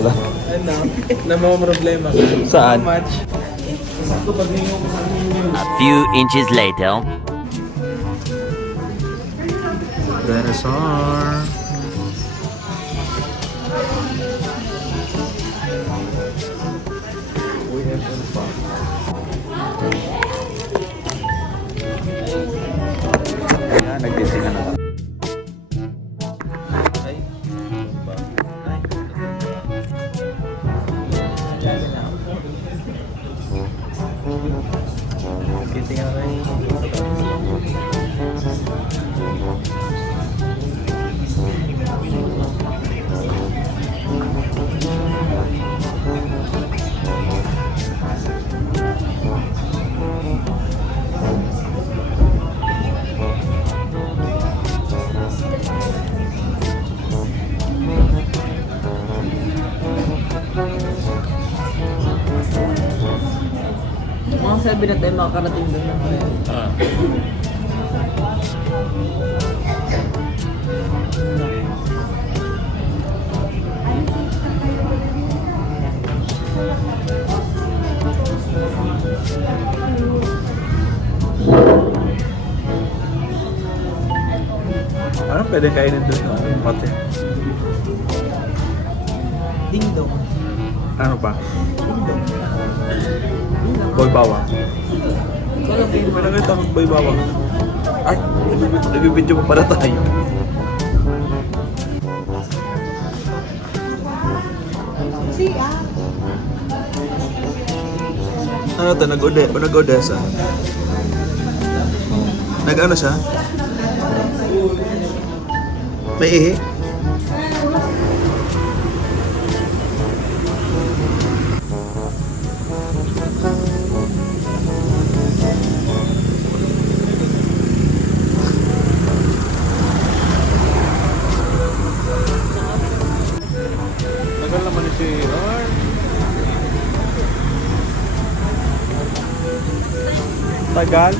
sila. Ano? Na mga problema ka. Saan? How much? Sakto pag yung A few inches later. Dinosaur. Uy, ano pa? Ayan, nagtitingan na. Ay, ano ba? Ay, nagtitingan na rin. Mga sabi na tayo makakarating doon na tayo. Ah. Ano pwede kainin doon ng pati? Ding-dong. Ano pa? Ding-dong. Boy bawang. Wala pa yung May nakita kong boy bawang. Ay, nagbibidyo pa pala tayo. Ano to? Nag-Odessa? Nag-ano siya? May ihi? Tagal naman ni si R. Tagal?